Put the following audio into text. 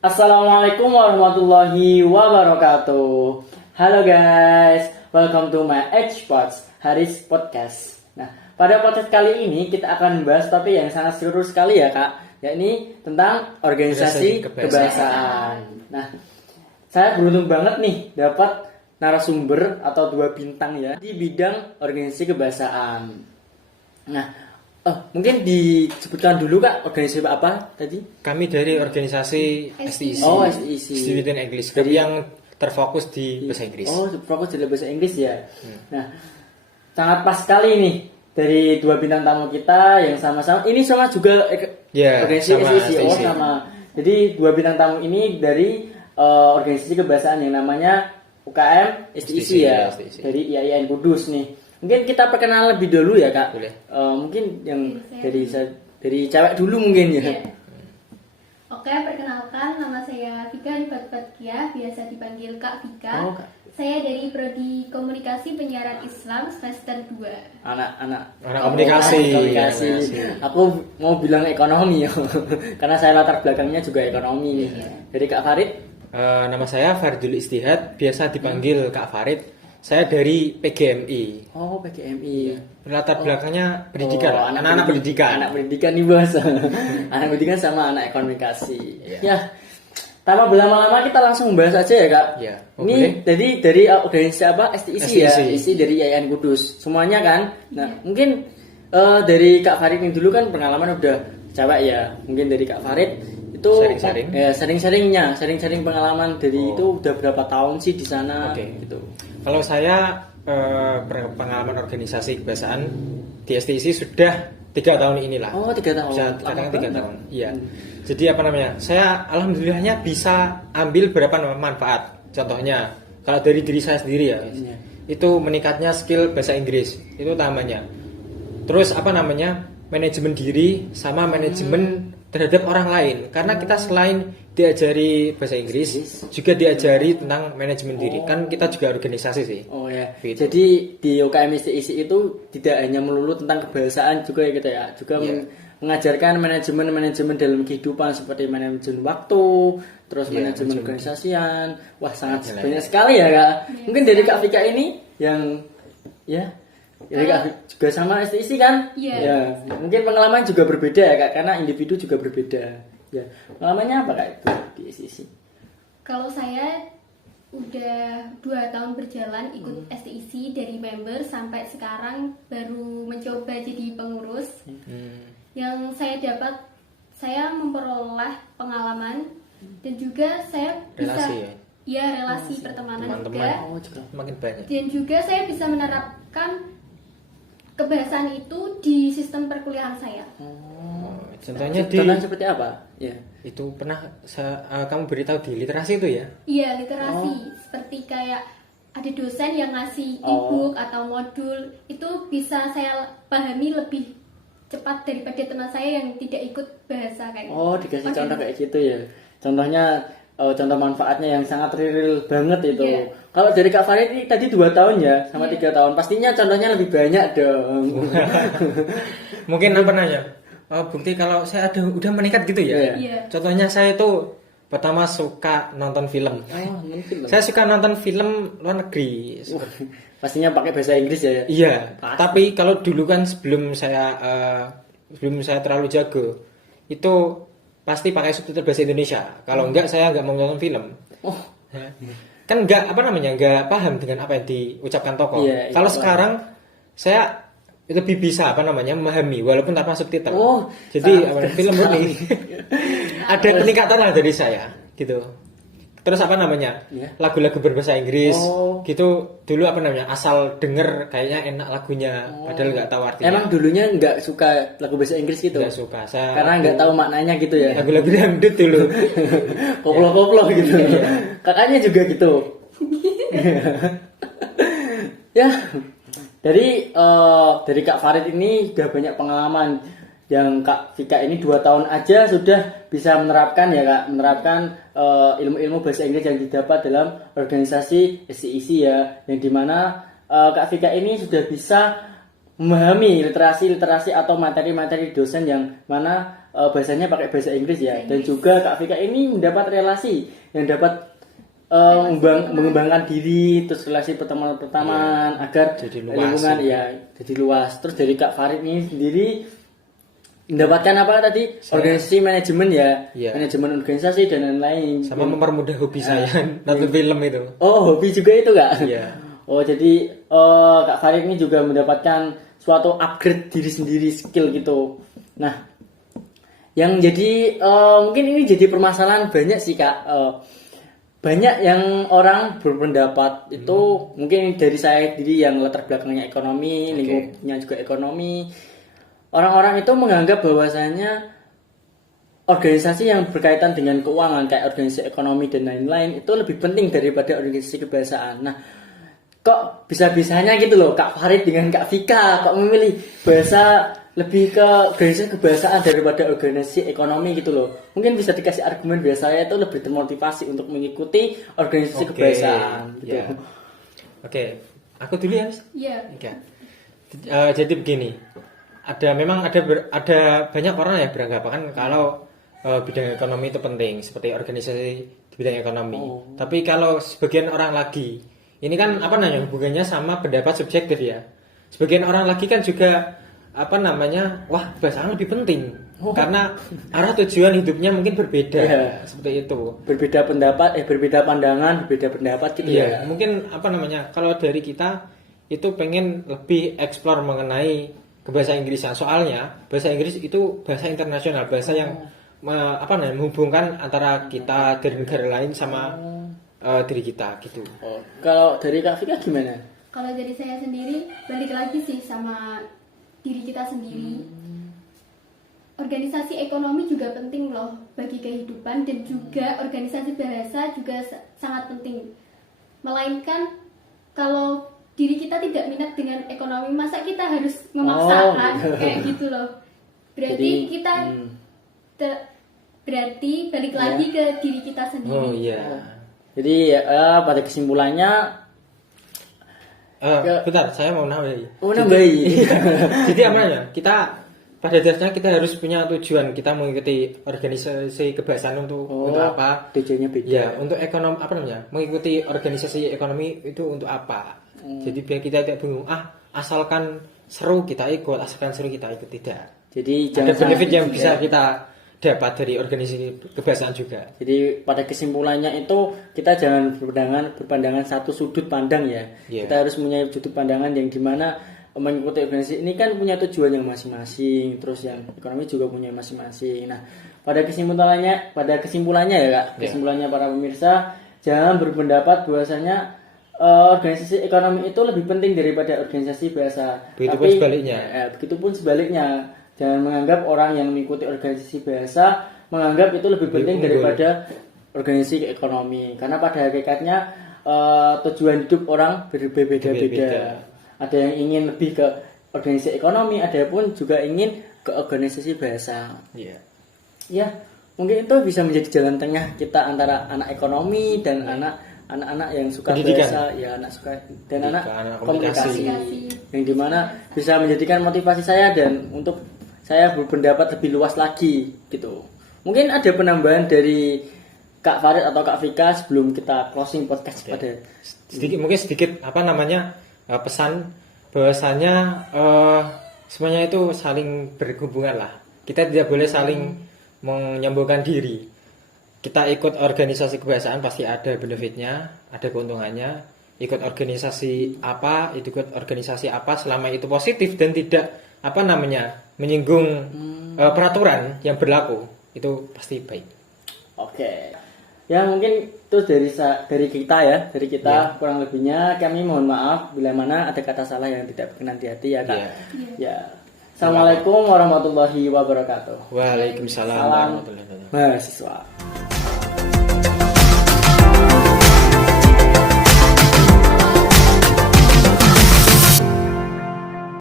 Assalamualaikum warahmatullahi wabarakatuh. Halo guys, welcome to my H-Pods, Haris Podcast. Nah, pada podcast kali ini kita akan membahas topik yang sangat seru sekali ya kak, yakni tentang organisasi kebahasaan. Nah, saya beruntung banget nih dapat narasumber atau 2 bintang ya di bidang organisasi kebahasaan. Nah, mungkin disebutkan dulu kak organisasi apa tadi? Kami dari organisasi STIC. Oh, STIC. Student English. Jadi yang terfokus di bahasa Inggris. Oh, fokus di bahasa Inggris ya. Nah, sangat pas sekali nih dari 2 bintang tamu kita yang sama-sama. Ini sama juga organisasi sama STIC. Oh, STIC. sama. Jadi 2 bintang tamu ini dari organisasi kebahasaan yang namanya UKM STIC ya. STIC. Dari IAIN Kudus nih. Mungkin kita perkenalan lebih dulu ya kak. Boleh. Mungkin yang dari cewek dulu mungkin ya. Iya. Oke, perkenalkan nama saya Vika Fatkia, biasa dipanggil Kak Vika. Oh, Kak. Saya dari Prodi Komunikasi Penyiaran Islam semester 2. Anak komunikasi. komunikasi. Aku mau bilang ekonomi ya. Karena saya latar belakangnya juga ekonomi nih. Dari Kak Farid. Nama saya Fardul Istihad, biasa dipanggil Kak Farid. Saya dari PGMI. Oh, PGMI. Latar belakangnya pendidikan. Oh, anak-anak pendidikan. Anak pendidikan nih bos. Anak pendidikan sama anak komunikasi. Ya. Tanpa berlama-lama kita langsung membahas aja ya kak. Ya. Ini Boleh. dari organisasi apa? STIC ya. STIC. STIC dari IAIN Kudus. Semuanya kan. Nah mungkin dari Kak Farid ini dulu kan pengalaman udah cewek ya. Mungkin dari Kak Farid itu Sharing-sharing. Ya sharing pengalaman dari itu udah berapa tahun sih di sana. Oke. Gitu. Kalau saya pengalaman organisasi kebahasaan di STIC sudah 3 tahun inilah. Oh 3 tahun. Bisa Lama katakan 3 banget. tahun. Iya. Jadi apa namanya? Saya alhamdulillahnya bisa ambil beberapa manfaat. Contohnya, kalau dari diri saya sendiri ya, Iya. itu meningkatnya skill bahasa Inggris. Itu utamanya. Terus apa namanya? Manajemen diri sama manajemen terhadap orang lain. Karena kita selain diajari bahasa Inggris, juga diajari tentang manajemen diri. Kan kita juga organisasi sih. Oh ya. Gitu. Jadi di UKM STIC itu tidak hanya melulu tentang kebahasaan juga ya kita ya, juga Iya. mengajarkan manajemen dalam kehidupan seperti manajemen waktu, terus Iya, manajemen manajemen. organisasian. Wah, sangat Iya, banyak iya. sekali ya, Kak. Mungkin dari Kak Vika ini yang ya dari Kak Vika juga sama STIC kan? Iya. Ya, mungkin pengalaman juga berbeda ya, Kak, karena individu juga berbeda. Ya. Pengalamannya apa Kak itu di STIC? Kalau saya udah 2 tahun berjalan ikut STIC dari member sampai sekarang baru mencoba jadi pengurus. Yang saya dapat, saya memperoleh pengalaman dan juga saya bisa Relasi ya? relasi pertemanan Teman-teman. juga. Oh, juga. Makin banyak. Dan juga saya bisa menerapkan kebahasaan itu di sistem perkuliahan saya. Oh. Contohnya Contohnya seperti apa? Ya. itu pernah kamu beritahu di literasi itu ya? Iya, literasi. Seperti kayak ada dosen yang ngasih e-book atau modul, itu bisa saya pahami lebih cepat daripada teman saya yang tidak ikut bahasa kayak Oh, dikasih Oke. contoh kayak gitu ya. Contohnya contoh manfaatnya yang sangat real banget itu. Iya. Kalau dari Kak Farid ini tadi 2 tahun ya, sama 3 tahun. Pastinya contohnya lebih banyak dong. Mungkin apa nanya? Bukti kalau saya udah meningkat gitu ya. Iya. Contohnya saya itu pertama suka nonton film. Oh, mungkin loh. Saya suka nonton film luar negeri. Pastinya pakai bahasa Inggris ya. Iya. Pasti. Tapi kalau dulu kan sebelum saya terlalu jago, itu pasti pakai subtitle bahasa Indonesia. Kalau enggak saya enggak mau nonton film. Oh, Kan enggak enggak paham dengan apa yang diucapkan tokoh. Iya, iya, Kalau paham. sekarang saya lebih bisa memahami walaupun tanpa subtitle. Oh, Jadi sangat film sekali. ini ada peningkatan lah dari saya gitu. Terus Iya. lagu-lagu berbahasa Inggris Oh. gitu. Dulu asal denger kayaknya enak lagunya padahal nggak tahu artinya. Emang dulunya nggak suka lagu bahasa Inggris gitu? Nggak suka. Saya Karena nggak tahu maknanya gitu ya. lagu-lagu dangdut dulu. Koplo-koplo gitu. Kakaknya juga gitu. Ya, dari Kak Farid ini udah banyak pengalaman. Yang Kak Vika ini 2 tahun aja sudah bisa menerapkan ya Kak, menerapkan ilmu-ilmu bahasa Inggris yang didapat dalam organisasi STIC ya, yang dimana Kak Vika ini sudah bisa memahami literasi atau materi-materi dosen yang mana bahasanya pakai bahasa Inggris ya. Bahasa Dan Inggris. juga Kak Vika ini mendapat relasi yang dapat Relasi pertemanan. mengembangkan diri, terus relasi pertemanan agar Jadi luas lingkungan gitu. ya jadi luas. Terus dari Kak Farid ini sendiri mendapatkan apa tadi? Organisasi manajemen ya, Iya. manajemen organisasi dan lain-lain. Sama mempermudah hobi saya nonton film itu. Oh, hobi juga itu Kak? Iya. Oh, jadi Kak Farid ini juga mendapatkan suatu upgrade diri sendiri, skill gitu. Nah, yang jadi mungkin ini jadi permasalahan banyak sih Kak. Banyak yang orang berpendapat itu mungkin dari saya sendiri yang latar belakangnya ekonomi, lingkupnya juga ekonomi. Orang-orang itu menganggap bahwasanya organisasi yang berkaitan dengan keuangan kayak organisasi ekonomi dan lain-lain itu lebih penting daripada organisasi kebangsaan. Nah, kok bisa-bisanya gitu loh Kak Farid dengan Kak Vika kok memilih bahasa lebih ke organisasi kebangsaan daripada organisasi ekonomi gitu loh. Mungkin bisa dikasih argumen biar saya itu lebih termotivasi untuk mengikuti organisasi kebangsaan gitu. Ya. Oke, aku dulu ya. Mas? Iya. Oke. Jadi begini, memang ada banyak orang yang beranggapan kalau bidang ekonomi itu penting seperti organisasi di bidang ekonomi. Tapi kalau sebagian orang lagi, ini kan apa namanya hubungannya sama pendapat subjektif ya. Sebagian orang lagi kan juga wah kebangsaan lebih penting karena arah tujuan hidupnya mungkin berbeda seperti itu. Berbeda pendapat, berbeda pandangan, berbeda pendapat gitu ya. Mungkin kalau dari kita itu pengen lebih eksplor mengenai bahasa Inggrisan. Soalnya bahasa Inggris itu bahasa internasional, bahasa yang menghubungkan antara kita dari negara lain sama diri kita gitu. Kalau dari Kak Vika gimana? Kalau dari saya sendiri balik lagi sih sama diri kita sendiri. Organisasi ekonomi juga penting loh bagi kehidupan dan juga organisasi bahasa juga sangat penting. Melainkan kalau diri kita tidak minat dengan ekonomi, masa kita harus memaksakan kayak gitu loh. Berarti Jadi, kita berarti balik lagi ke diri kita sendiri. Oh iya. Jadi pada kesimpulannya bentar, saya mau nambahi. nambahi. Jadi namanya kita pada dasarnya kita harus punya tujuan, kita mengikuti organisasi kebangsaan untuk apa? Tujuannya beda. Ya, untuk ekonomi mengikuti organisasi ekonomi itu untuk apa? Jadi biar kita tidak bingung, asalkan seru kita ikut, asalkan seru kita ikut, tidak. Jadi Ada jangan benefit yang bisa kita dapat dari organisasi kebangsaan juga. Jadi pada kesimpulannya itu kita jangan berpandangan satu sudut pandang ya. Yeah. Kita harus punya sudut pandangan yang dimana mengikuti organisasi ini kan punya tujuan yang masing-masing, terus yang ekonomi juga punya masing-masing. Nah, pada kesimpulannya ya Kak, kesimpulannya para pemirsa jangan berpendapat bahwasanya organisasi ekonomi itu lebih penting daripada organisasi bahasa. Begitupun sebaliknya. Begitupun sebaliknya. Jangan menganggap orang yang mengikuti organisasi bahasa menganggap itu lebih penting daripada organisasi ekonomi. Karena pada hakikatnya tujuan hidup orang berbeda-beda. Ada yang ingin lebih ke organisasi ekonomi, ada pun juga ingin ke organisasi bahasa. Iya. Ya, mungkin itu bisa menjadi jalan tengah kita antara anak ekonomi dan anak-anak yang suka Pendidikan. bahasa, ya anak suka dan anak komunikasi. yang dimana bisa menjadikan motivasi saya dan untuk saya berpendapat lebih luas lagi gitu. Mungkin ada penambahan dari Kak Farid atau Kak Vika sebelum kita closing podcast pada sedikit pesan bahwasanya semuanya itu saling berhubungan lah. Kita tidak boleh saling menyambungkan diri. Kita ikut organisasi kebangsaan pasti ada benefitnya, ada keuntungannya. Ikut organisasi apa, ikut organisasi apa selama itu positif dan tidak menyinggung peraturan yang berlaku, itu pasti baik. Oke. Ya mungkin itu dari kita kurang lebihnya kami mohon maaf bila mana ada kata salah yang tidak berkenan di hati ya Kak. Ya. Assalamualaikum warahmatullahi wabarakatuh. Waalaikumsalam Salam warahmatullahi wabarakatuh. mahasiswa.